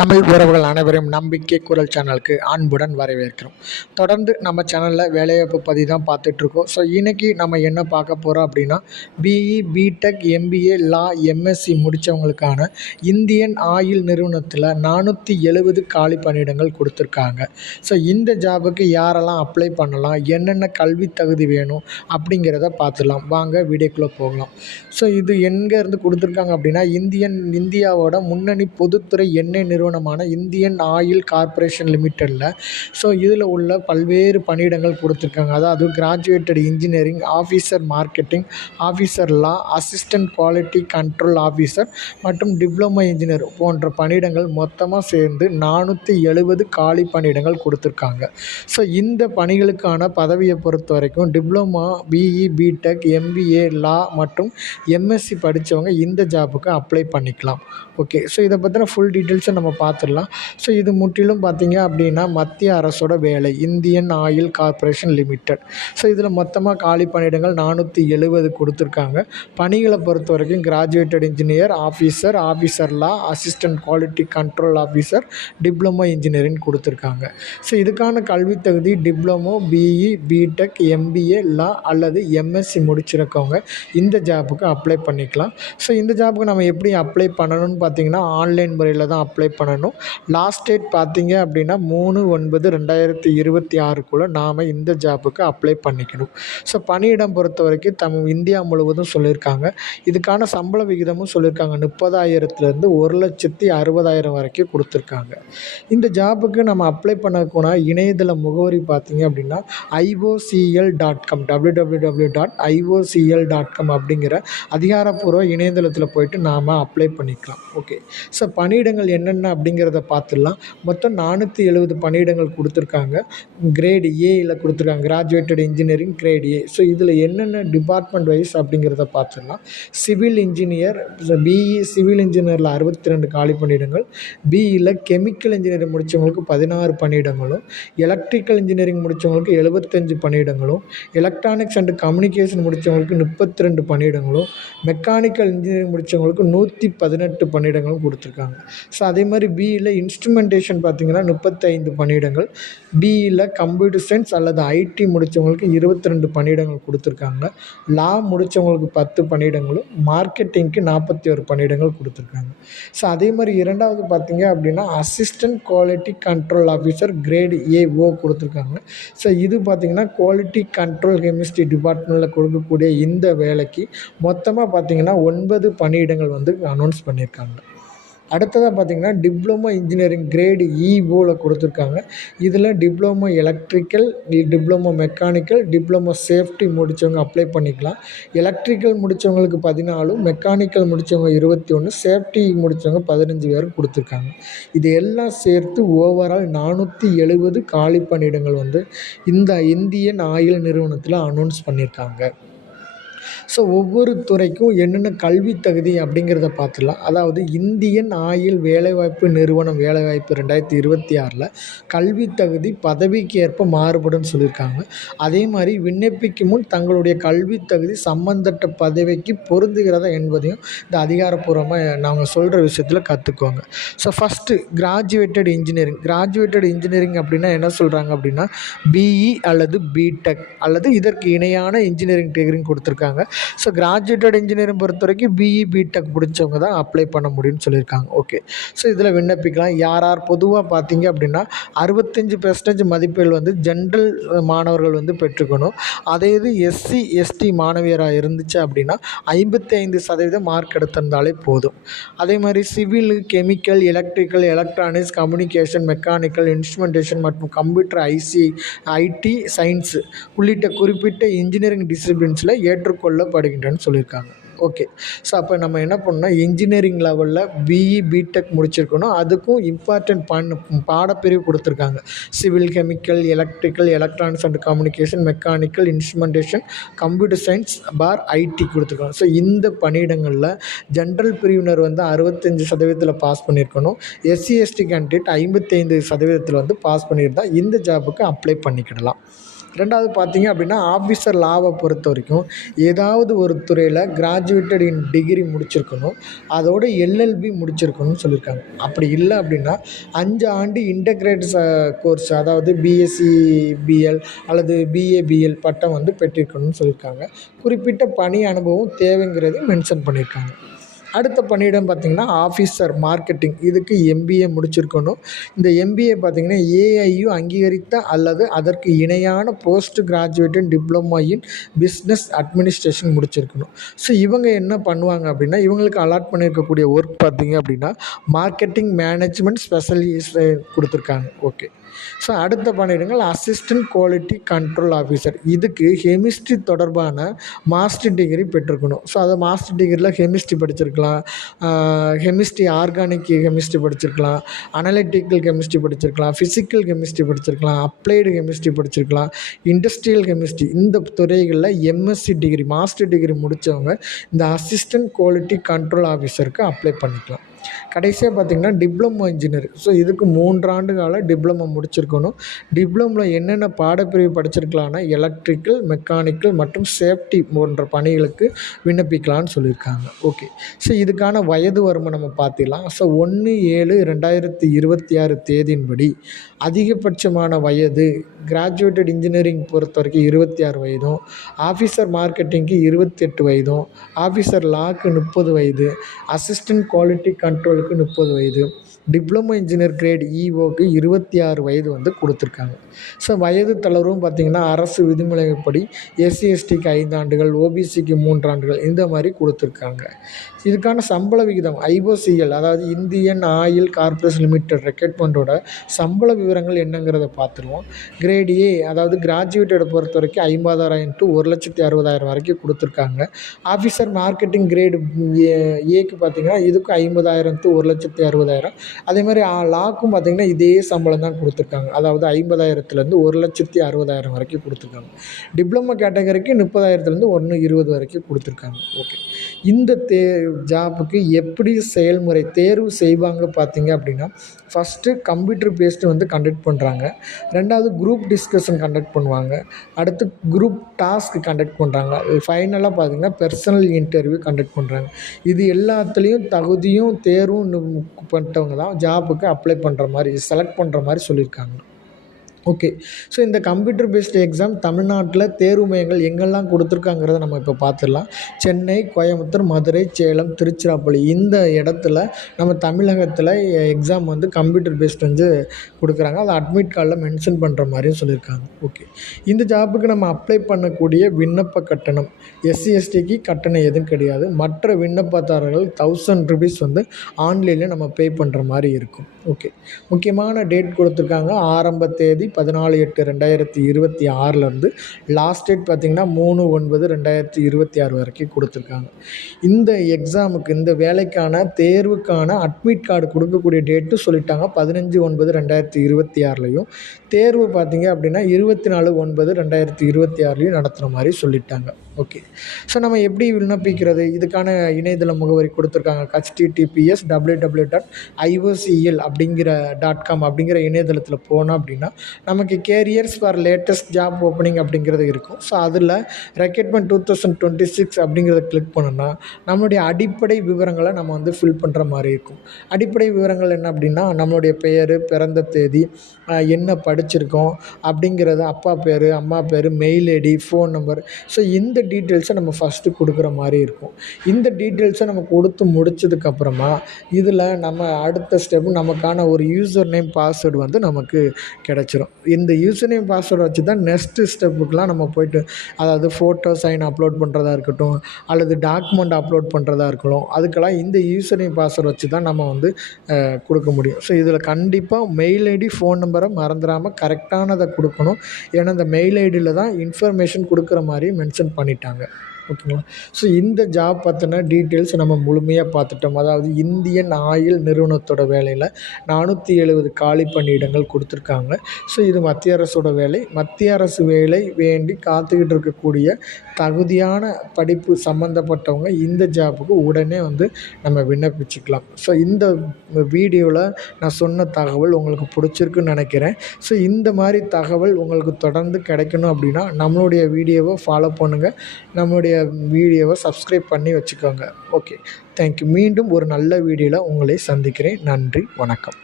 தமிழ் உறவுகள் அனைவரையும் நம்பிக்கை குரல் சேனலுக்கு அன்புடன் வரவேற்கிறோம். தொடர்ந்து நம்ம சேனலில் வேலைவாய்ப்பு பதிவு தான் பார்த்துட்ருக்கோம். ஸோ இன்றைக்கி நம்ம என்ன பார்க்க போகிறோம் அப்படின்னா, BE, B Tech, MBA, law, MSc முடித்தவங்களுக்கான இந்தியன் ஆயில் நிறுவனத்தில் 470 காலி பணியிடங்கள் கொடுத்துருக்காங்க. ஸோ இந்த ஜாபுக்கு யாரெல்லாம் அப்ளை பண்ணலாம், என்னென்ன கல்வி தகுதி வேணும் அப்படிங்கிறத பார்த்துடலாம். வாங்க வீடியோக்குள்ளே போகலாம். ஸோ இது எங்கேருந்து கொடுத்துருக்காங்க அப்படின்னா, இந்தியாவோட முன்னணி பொதுத்துறை எண்ணெய் நிறுவனமான இந்தியன் ஆயில் கார்ப்பரேஷன் லிமிட்டெடில். ஸோ இதில் உள்ள பல்வேறு பணியிடங்கள் கொடுத்துருக்காங்க. அதாவது graduated engineering officer, marketing officer, law, assistant quality control officer மற்றும் டிப்ளமோ இன்ஜினியர் போன்ற பணியிடங்கள் மொத்தமாக சேர்ந்து 470 காலி பணியிடங்கள் கொடுத்துருக்காங்க. ஸோ இந்த பணிகளுக்கான பதவியை பொறுத்த வரைக்கும் டிப்ளமா, பிஇ, பிடெக், எம்பிஏ, லா மற்றும் எம்எஸ்சி படித்தவங்க இந்த ஜாபுக்கு அப்ளை பண்ணிக்கலாம். ஓகே, ஸோ இதை பற்றின ஃபுல் டீட்டெயில்ஸை நம்ம பார்த்துடலாம். ஸோ இது முற்றிலும் பார்த்திங்க அப்படின்னா மத்திய அரசோட வேலை, Indian oil corporation limited. So இதில் மொத்தமாக காலி பணியிடங்கள் 470 கொடுத்துருக்காங்க. பணிகளை பொறுத்த வரைக்கும் graduated engineer officer, officer law, assistant quality control officer, diploma engineering கொடுத்துருக்காங்க. ஸோ இதுக்கான கல்வி தகுதி diploma, BE, B Tech, MBA, law அல்லது எம்எஸ்சி முடிச்சிருக்கவங்க இந்த ஜாபுக்கு அப்ளை பண்ணிக்கலாம். ஸோ இந்த ஜாபுக்கு நம்ம எப்படி அப்ளை பண்ணணும்னு பார்த்திங்கன்னா, ஆன்லைன் முறையில் தான் அப்ளை பண்ணணும். லாஸ்ட் டேட் பார்த்திங்க அப்படின்னா 3/9/2026 நாம் இந்த ஜாபுக்கு அப்ளை பண்ணிக்கணும். ஸோ பணியிடம் பொறுத்த வரைக்கும் இந்தியா முழுவதும் சொல்லியிருக்காங்க. இதுக்கான சம்பள விகிதமும் சொல்லியிருக்காங்க. 30,000லேருந்து 1,60,000 வரைக்கும் கொடுத்துருக்காங்க. இந்த ஜாபுக்கு நம்ம அப்ளை பண்ணக்கூட இணையதள முகவரி பார்த்திங்க அப்படின்னா iocl.com www.iocl.com அப்படிங்கிற அதிகாரப்பூர்வ இணையதளத்தில் போயிட்டு நாம் அப்ளை பண்ணிக்கலாம். ஓகே, ஸோ பணியிடங்கள் என்னென்ன அப்படிங்கிறத பார்த்துடலாம். மொத்தம் 470 பணியிடங்கள் கொடுத்துருக்காங்க. கிரேட் ஏயில் கொடுத்துருக்காங்க, graduated engineering grade A. So இதில் என்னென்ன டிபார்ட்மெண்ட் வைஸ் அப்படிங்கிறத பார்த்துடலாம். சிவில் இன்ஜினியர், பிஇ சிவில் இன்ஜினியரில் 62 காலி பணியிடங்கள், பிஇயில் கெமிக்கல் இன்ஜினியரிங் முடித்தவங்களுக்கு 16 பணியிடங்களும், எலக்ட்ரிக்கல் இன்ஜினியரிங் முடித்தவங்களுக்கு 75 பணியிடங்களும், எலக்ட்ரானிக்ஸ் அண்ட் கம்யூனிகேஷன் முடித்தவங்களுக்கு 32 பணியிடங்களும், மெக்கானிக்கல் இன்ஜினியரிங் முடித்தவங்களுக்கு 118 பணியிடங்களும் கொடுத்துருக்காங்க. ஸோ அதே மாதிரி பிஇயில் இன்ஸ்ட்ருமெண்டேஷன் பார்த்திங்கன்னா 35 பணியிடங்கள், பிஇயில் கம்ப்யூட்டர் சயின்ஸ் அல்லது ஐடி முடித்தவங்களுக்கு 22 பணியிடங்கள் கொடுத்துருக்காங்க, லா முடித்தவங்களுக்கு 10 பணியிடங்களும், மார்க்கெட்டிங்க்கு 41 பணியிடங்கள் கொடுத்துருக்காங்க. ஸோ அதே மாதிரி இரண்டாவது பார்த்திங்க அப்படின்னா assistant quality control officer grade AO கொடுத்துருக்காங்க. ஸோ இது பார்த்திங்கன்னா குவாலிட்டி கண்ட்ரோல் கெமிஸ்ட்ரி டிபார்ட்மெண்ட்டில் கொடுக்கக்கூடிய இந்த வேலைக்கு மொத்தமாக பார்த்திங்கன்னா 9 பணியிடங்கள் அனௌன்ஸ் பண்ணியிருக்காங்க. அடுத்ததாக பார்த்திங்கன்னா டிப்ளமோ இன்ஜினியரிங் கிரேடு இஓவில் கொடுத்துருக்காங்க. இதில் diploma electrical, diploma mechanical, diploma safety முடித்தவங்க அப்ளை பண்ணிக்கலாம். எலக்ட்ரிக்கல் முடித்தவங்களுக்கு 14, மெக்கானிக்கல் முடித்தவங்க 21, சேஃப்டி முடித்தவங்க 15 பேரும் கொடுத்துருக்காங்க. இது எல்லாம் சேர்த்து ஓவரால் 470 காலி பணியிடங்கள் இந்த இந்தியன் ஆயில் நிறுவனத்தில் அனௌன்ஸ் பண்ணியிருக்காங்க. ஸோ ஒவ்வொரு துறைக்கும் என்னென்ன கல்வி தகுதி அப்படிங்கிறத பார்த்துடலாம். அதாவது இந்தியன் ஆயில் வேலைவாய்ப்பு நிறுவனம் வேலைவாய்ப்பு 2026 கல்வி தகுதி பதவிக்கு ஏற்ப மாறுபடும்னு சொல்லியிருக்காங்க. அதே மாதிரி விண்ணப்பிக்கும் முன் தங்களுடைய கல்வி தகுதி சம்பந்தப்பட்ட பதவிக்கு பொருந்துகிறதா என்பதையும் இந்த அதிகாரப்பூர்வமாக நாங்கள் சொல்கிற விஷயத்தில் கற்றுக்குவாங்க. ஸோ ஃபஸ்ட்டு கிராஜுவேட்டட் இன்ஜினியரிங் அப்படின்னா என்ன சொல்கிறாங்க அப்படின்னா, பிஇ அல்லது பிடெக் அல்லது இதற்கு இணையான இன்ஜினியரிங் டிகிரி கொடுத்துருக்காங்க. ஸோ கிராஜுவேட்டட் இன்ஜினியரிங் பொறுத்த வரைக்கும் பிஇ, பிடெக் முடித்தவங்க தான் அப்ளை பண்ண முடியும்னு சொல்லியிருக்காங்க. ஓகே, ஸோ இதில் விண்ணப்பிக்கலாம். யார் பொதுவாக பார்த்தீங்க அப்படின்னா 65% மதிப்பெண் ஜென்ரல் மாணவர்கள் பெற்றுக்கணும். அதே இது எஸ்சி, எஸ்டி மாணவியராக இருந்துச்சு அப்படின்னா 55% மார்க் எடுத்திருந்தாலே போதும். அதே மாதிரி civil, chemical, electrical, electronics, communication, mechanical, instrumentation மற்றும் கம்ப்யூட்டர் ஐடி சயின்ஸ் உள்ளிட்ட குறிப்பிட்ட இன்ஜினியரிங் டிசிப்ளின்ஸில் ஏற்றுக்கொள்ளப்படுகின்றன்னு சொல்லியிருக்காங்க. ஓகே, ஸோ அப்போ நம்ம என்ன பண்ணோம்னா இன்ஜினியரிங் லெவலில் பிஇ, பிடெக் முடிச்சிருக்கணும். அதுக்கும் இம்பார்ட்டன்ட் பாடப்பிரிவு கொடுத்துருக்காங்க. Civil, chemical, electrical, electronics and communication, mechanical, instrumentation, computer science ID கொடுத்துருக்காங்க. ஸோ இந்த பணியிடங்களில் ஜென்ரல் பிரிவினர் 65% பாஸ் பண்ணியிருக்கணும். எஸ்சி, எஸ்டி கேண்டிடேட் 55% பாஸ் பண்ணியிருந்தால் இந்த ஜாபுக்கு அப்ளை பண்ணிக்கிடலாம். ரெண்டாவது பார்த்தீங்க அப்படின்னா ஆஃபீஸர் லாவை பொறுத்த வரைக்கும் ஏதாவது ஒரு துறையில் கிராஜுவேட்டட் இன் டிகிரி முடிச்சிருக்கணும், அதோட எல்எல்பி முடிச்சிருக்கணும்னு சொல்லியிருக்காங்க. அப்படி இல்லை அப்படின்னா 5 ஆண்டு இன்டகிரேட் கோர்ஸ், அதாவது பிஎஸ்சி பிஎல் அல்லது பிஏபிஎல் பட்டம் வந்து பெற்றிருக்கணும்னு சொல்லியிருக்காங்க. குறிப்பிட்ட பணி அனுபவம் தேவைங்கிறது மென்ஷன் பண்ணியிருக்காங்க. அடுத்த பணியிடம் பார்த்திங்கன்னா ஆஃபீஸர் மார்க்கெட்டிங், இதுக்கு எம்பிஏ முடிச்சிருக்கணும். இந்த எம்பிஏ பார்த்திங்கன்னா ஏஐயு அங்கீகரித்த அல்லது அதற்கு இணையான post graduate diploma in business administration முடிச்சிருக்கணும். ஸோ இவங்க என்ன பண்ணுவாங்க அப்படின்னா, இவங்களுக்கு அலாட் பண்ணியிருக்கக்கூடிய ஒர்க் பார்த்திங்க அப்படின்னா மார்க்கெட்டிங் மேனேஜ்மெண்ட் ஸ்பெஷலிஸ்ட் கொடுத்துருக்காங்க. ஓகே. ஸோ அடுத்த பணியிடங்கள் அசிஸ்டன்ட் குவாலிட்டி கண்ட்ரோல் ஆஃபீஸர், இதுக்கு கெமிஸ்ட்ரி தொடர்பான மாஸ்டர் டிகிரி பெற்றிருக்கணும். ஸோ அதை மாஸ்டர் டிகிரியில் கெமிஸ்ட்ரி படிச்சிருக்கலாம், கெமிஸ்ட்ரி ஆர்கானிக் கெமிஸ்ட்ரி படிச்சிருக்கலாம், அனலிட்டிக்கல் கெமிஸ்ட்ரி படிச்சிருக்கலாம், ஃபிசிக்கல் கெமிஸ்ட்ரி படிச்சிருக்கலாம், அப்ளைடு கெமிஸ்ட்ரி படிச்சிருக்கலாம், இண்டஸ்ட்ரியல் கெமிஸ்ட்ரி. இந்த துறைகளில் எம்எஸ்சி டிகிரி மாஸ்டர் டிகிரி முடித்தவங்க இந்த அசிஸ்டன்ட் குவாலிட்டி கண்ட்ரோல் ஆஃபீஸருக்கு அப்ளை பண்ணிக்கலாம். கடைசியாக பார்த்திங்கன்னா டிப்ளமோ இன்ஜினியர். ஸோ இதுக்கு 3 ஆண்டு கால டிப்ளமோ முடிச்சிருக்கணும். டிப்ளமோவில் என்னென்ன பாடப்பிரிவு படிச்சிருக்கலாம்னா எலக்ட்ரிக்கல், மெக்கானிக்கல் மற்றும் சேஃப்டி போன்ற பணிகளுக்கு விண்ணப்பிக்கலாம்னு சொல்லியிருக்காங்க. ஓகே. ஸோ இதுக்கான வயது வரம்பு நம்ம பார்த்திடலாம். ஸோ 1/7/2026 தேதியின்படி அதிகபட்சமான வயது கிராஜுவேட்டட் இன்ஜினியரிங் பொறுத்த வரைக்கும் 26 வயதும், ஆஃபீஸர் மார்க்கெட்டிங்க்கு 28 வயதும், ஆஃபீஸர் லாக்கு 30 வயது, அசிஸ்டன்ட் குவாலிட்டி கண்ட்ரோலுக்கு 30 வயது, டிப்ளமோ இன்ஜினியர் கிரேட் இஓக்கு 26 வயது வந்து கொடுத்துருக்காங்க. ஸோ வயது தளர்வும் பார்த்திங்கன்னா அரசு விதிமுறைப்படி எஸ்சி எஸ்டிக்கு 5 ஆண்டுகள், ஓபிசிக்கு 3 ஆண்டுகள் இந்த மாதிரி கொடுத்துருக்காங்க. இதுக்கான சம்பள விகிதம் ஐஓசிஎல், அதாவது இந்தியன் ஆயில் கார்ப்பரேஷன் லிமிடெட் ரெக்ரூட்மெண்ட்டோட சம்பள விவரங்கள் என்னங்கிறத பார்த்துருவோம். கிரேட் ஏ, அதாவது கிராஜுவேட்டை பொறுத்த வரைக்கும் 50,000 to 1,60,000 வரைக்கும் கொடுத்துருக்காங்க. ஆஃபீஸர் மார்க்கெட்டிங் கிரேடு ஏக்கு பார்த்திங்கன்னா இதுக்கும் 50,000 to 1,60,000. அதே மாதிரி லாக்கும் பார்த்திங்கன்னா இதே சம்பளம் தான் கொடுத்துருக்காங்க, அதாவது 50,000 1,60,000 வரைக்கும் கொடுத்துருக்காங்க. டிப்ளமோ கேட்டகரிக்கு 30,000 120 வரைக்கும் கொடுத்துருக்காங்க. ஓகே. இந்த ஜாப்புக்கு எப்படி செயல்முறை தேர்வு செய்வாங்க பார்த்திங்க அப்படின்னா, ஃபஸ்ட்டு கம்ப்யூட்டர் பேஸ்டு வந்து கண்டக்ட் பண்ணுறாங்க, ரெண்டாவது குரூப் டிஸ்கஷன் கண்டக்ட் பண்ணுவாங்க, அடுத்து குரூப் டாஸ்க் கண்டக்ட் பண்ணுறாங்க, ஃபைனலாக பார்த்திங்கன்னா பர்சனல் இன்டர்வியூ கண்டக்ட் பண்ணுறாங்க. இது எல்லாத்துலேயும் தகுதியும் தேர்வும் பண்ணிட்டவங்க தான் ஜாப்புக்கு அப்ளை பண்ணுற மாதிரி, செலக்ட் பண்ணுற மாதிரி சொல்லியிருக்காங்க. ஓகே. ஸோ இந்த கம்ப்யூட்டர் பேஸ்டு எக்ஸாம் தமிழ்நாட்டில் தேர்வு மையங்கள் எங்கெல்லாம் கொடுத்துருக்காங்கிறத நம்ம இப்போ பார்த்துடலாம். சென்னை, கோயம்புத்தூர், மதுரை, சேலம், திருச்சிராப்பள்ளி இந்த இடத்துல நம்ம தமிழகத்தில் எக்ஸாம் வந்து கம்ப்யூட்டர் பேஸ்டு வந்து கொடுக்குறாங்க. அதை அட்மிட் கார்டில் மென்ஷன் பண்ணுற மாதிரியும் சொல்லியிருக்காங்க. ஓகே. இந்த ஜாப்புக்கு நம்ம அப்ளை பண்ணக்கூடிய விண்ணப்ப கட்டணம் எஸ்சி எஸ்டிக்கு கட்டணம் எதுவும் கிடையாது. மற்ற விண்ணப்பதாரர்கள் 1000 rupees வந்து ஆன்லைனில் நம்ம பே பண்ணுற மாதிரி இருக்கும். ஓகே. முக்கியமான டேட் கொடுத்துருக்காங்க. ஆரம்ப தேதி 14/8/2026 லாஸ்ட் டேட் பார்த்திங்கன்னா 3/9/2026 வரைக்கும் கொடுத்துருக்காங்க. இந்த எக்ஸாமுக்கு, இந்த வேலைக்கான தேர்வுக்கான அட்மிட் கார்டு கொடுக்கக்கூடிய டேட்டு சொல்லிட்டாங்க 15/9/2026லையும், தேர்வு பார்த்திங்க அப்படின்னா 24/9/2026லையும் நடத்துகிற மாதிரி சொல்லிட்டாங்க. ஓகே. ஸோ நம்ம எப்படி விண்ணப்பிக்கிறது? இதுக்கான இணையதள முகவரி கொடுத்துருக்காங்க. https://www.iocel .com அப்படிங்கிற இணையதளத்தில் போனோம் அப்படின்னா நமக்கு careers for latest job opening அப்படிங்கிறது இருக்கும். ஸோ அதில் ரெக்ரூட்மெண்ட் 2026 அப்படிங்கிறத கிளிக் பண்ணோன்னா நம்மளுடைய அடிப்படை விவரங்களை நம்ம வந்து ஃபில் பண்ணுற மாதிரி இருக்கும். அடிப்படை விவரங்கள் என்ன அப்படின்னா, நம்மளுடைய பெயர், பிறந்த தேதி, என்ன படிச்சிருக்கோம் அப்படிங்கிறது, அப்பா பேர், அம்மா பேர், mail ID, phone number. So இந்த டீட்டெயில்ஸை நம்ம ஃபஸ்ட்டு கொடுக்குற மாதிரி இருக்கும். இந்த டீட்டெயில்ஸை நம்ம கொடுத்து முடிச்சதுக்கப்புறமா இதில் நம்ம அடுத்த ஸ்டெப் நமக்கான ஒரு யூசர் நேம் பாஸ்வேர்டு வந்து நமக்கு கிடச்சிரும். இந்த யூசர் நேம் பாஸ்வேர்டை வச்சு தான் நெக்ஸ்ட்டு ஸ்டெப்புக்கெலாம் நம்ம போய்ட்டு, அதாவது ஃபோட்டோ சைன் அப்லோட் பண்ணுறதா இருக்கட்டும், அல்லது டாக்குமெண்ட் அப்லோட் பண்ணுறதா இருக்கணும், அதுக்கெல்லாம் இந்த யூசர் நேம் பாஸ்வேர்டு வச்சு தான் நம்ம வந்து கொடுக்க முடியும். ஸோ இதில் கண்டிப்பாக மெயில் ஐடி, ஃபோன் நம்பரை மறந்துடாமல் கரெக்டானதை கொடுக்கணும். ஏன்னா இந்த மெயில் ஐடியில் தான் இன்ஃபர்மேஷன் கொடுக்குற மாதிரி மென்ஷன் பண்ணிட்டாங்க. ஓகேங்களா. ஸோ இந்த ஜாப் பற்றின டீட்டெயில்ஸ் நம்ம முழுமையாக பார்த்துட்டோம். அதாவது இந்தியன் ஆயில் நிறுவனத்தோட வேலையில் 470 காலி பணியிடங்கள் கொடுத்துருக்காங்க. ஸோ இது மத்திய அரசோட வேலை. மத்திய அரசு வேலை வேண்டி காத்துக்கிட்டு இருக்கக்கூடிய தகுதியான படிப்பு சம்மந்தப்பட்டவங்க இந்த ஜாப்புக்கு உடனே வந்து நம்ம விண்ணப்பிச்சுக்கலாம். ஸோ இந்த வீடியோவில் நான் சொன்ன தகவல் உங்களுக்கு பிடிச்சிருக்குன்னு நினைக்கிறேன். ஸோ இந்த மாதிரி தகவல் உங்களுக்கு தொடர்ந்து கிடைக்கணும் அப்படின்னா நம்மளுடைய வீடியோவை ஃபாலோ பண்ணுங்கள், நம்மளுடைய வீடியோவை சப்ஸ்கிரைப் பண்ணி வச்சுக்கோங்க. Okay, thank you. மீண்டும் ஒரு நல்ல வீடியோவில் உங்களை சந்திக்கிறேன். நன்றி, வணக்கம்.